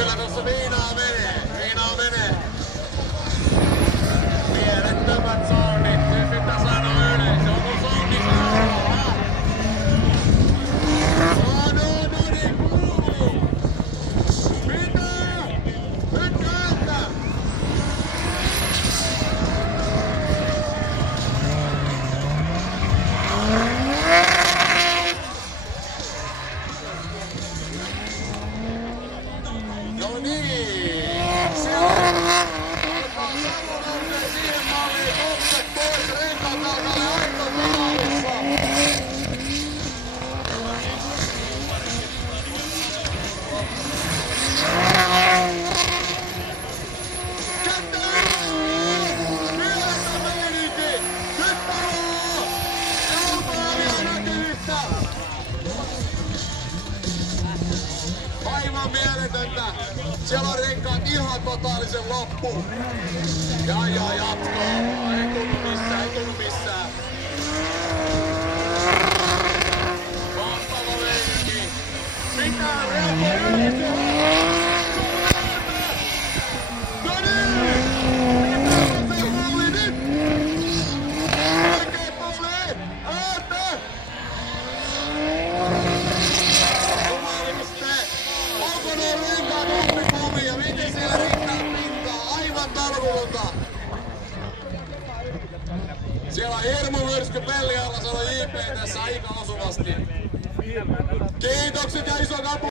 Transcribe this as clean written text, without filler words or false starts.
Kyllä tossa viinaa menee. Mielettömät soundit. Nyt mitä sanoo yleisö. Onko soundi saanut? No niin, kuuluu. Mitä? Nyt kääntää. No niin. Se on. Alkaa Salo nousee siihen malliin. Kopset pois. Renkaat alkaa aika tavallissa. Aivan mieletöntä. Siellä on renkaat ihan totaalisen loppu. Ja jatkoa. Ei tunnu missään. Vahtava meininki. Pitää reagoida yleisö. No niin! Pitää se malli nyt! Oikein puoleen! Ääntä! Onko nuo renkaat umpikuvia? Miten siellä riittää pintaa? Aivan tarvulta! Siellä on hirmumyrsky Pelliallasalo JP tässä aika osuvasti. Kiitokset ja iso kapu